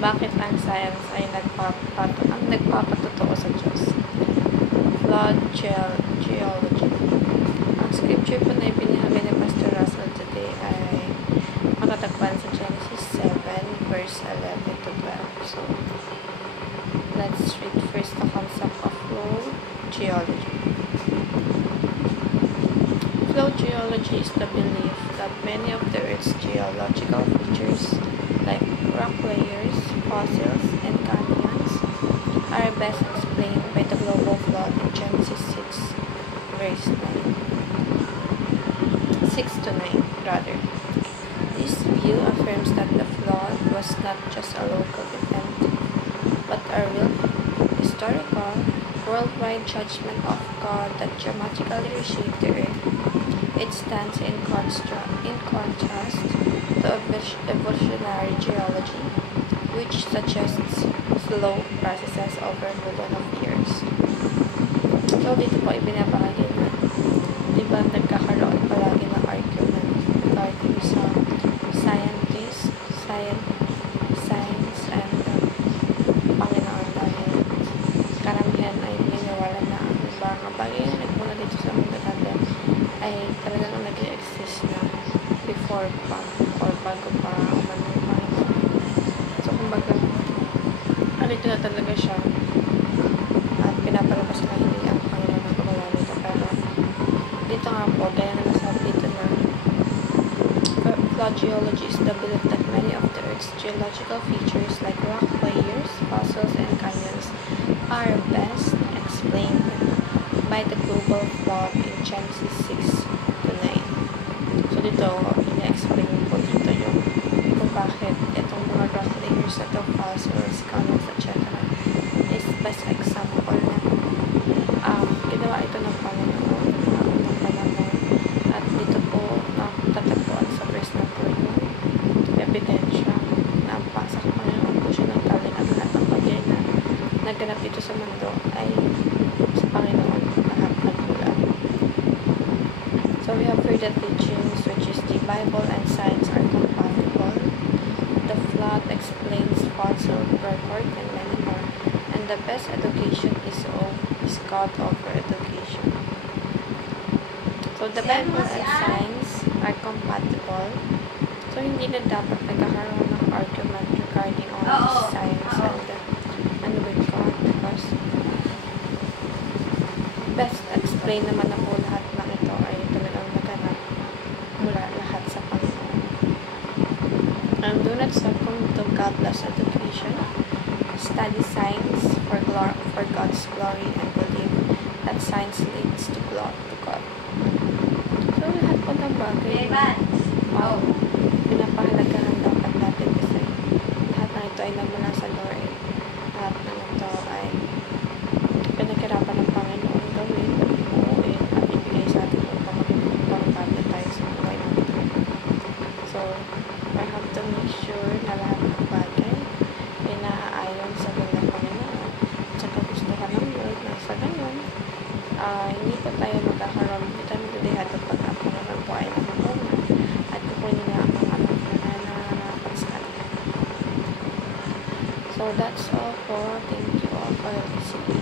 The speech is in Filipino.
Bakit ang science ay nagpapatotoo sa Diyos? Flood Geology. Ang scripture po na ibinahagi ni Pastor Russell today ay matatagpuan sa Genesis 7 verse 11 to 12. So, let's read first the concept of flow geology. Flow geology is the belief that many of the Earth's geological features, like rock layers, fossils, and canyons, are best explained by the global flood in Genesis 6, verse 9. 6 to 9, rather. This view affirms that the flood was not just a local event, but a real, historical, worldwide judgment of God that dramatically reshaped the earth. It stands in contrast to evolutionary geology, which suggests slow processes over millions of years. So, dito po ibinabahagi na, di ba nagkakaroon palagi ng argument regarding sa science and Panginoon, dahil karamihan ay naniniwala na ang mga bagay na nagmula dito sa mundo natin ay talagang nag-exist na before pa or bago pa umano yung Panginoon. So, kumbaga, alito na talaga siya at pinapalabas na hindi ang Panginoon na gumawa nito. Pero dito nga po, kaya na nasabi dito na flood geology is the belief that many of the Earth's geological features like rock layers, fossils, and canyons are best explained by the global flood in Genesis 6 to 9. So dito, ina-explain po dito yung kung bakit itong mga rock layers at fossils, canyons, etc. is best example na ginawa ito ng Panginoon ng panahon. At dito po tatagpuan sa verse number 1 ebidensya na ang pasak Panginoon po siya ng taling at lahat ng bagay na naganap dito sa mundo ay sa Panginoon lahat nagmula. So we have heard the teachings which is the Bible and science are compatible. The flood explains fossil record and many more. And the best education is God over education. So the Bible and science are compatible. So hindi na dapat nagkakaroon ng argument regarding on science and with God, because best explain naman na po lahat ng ito ay talagang naganap mula lahat sa Panginoon. And do not succumb to godless education. Study science for God's glory and believe that science leads to God. So lahat po ng bagay pinapahalagahan dapat natin kasi lahat ng ito ay nagmula sa Lord. Lahat ng ito ay pinaghirapan ng Panginoon gawin, buuin, at ibigay sa atin upang maging komportable tayo sa buhay natin. So, I have to make sure na lahat ng bagay ay naaayon sa ganda ng Panginoon at sa kagustuhan ng Lord na sa ganun, hindi po tayo magkakaroon dito ng dadihat at pag-Panginoon po ay nakakuna at kukunin na ang mga anak na nananapan sa kanya. So, that's all for. Thank you all for listening.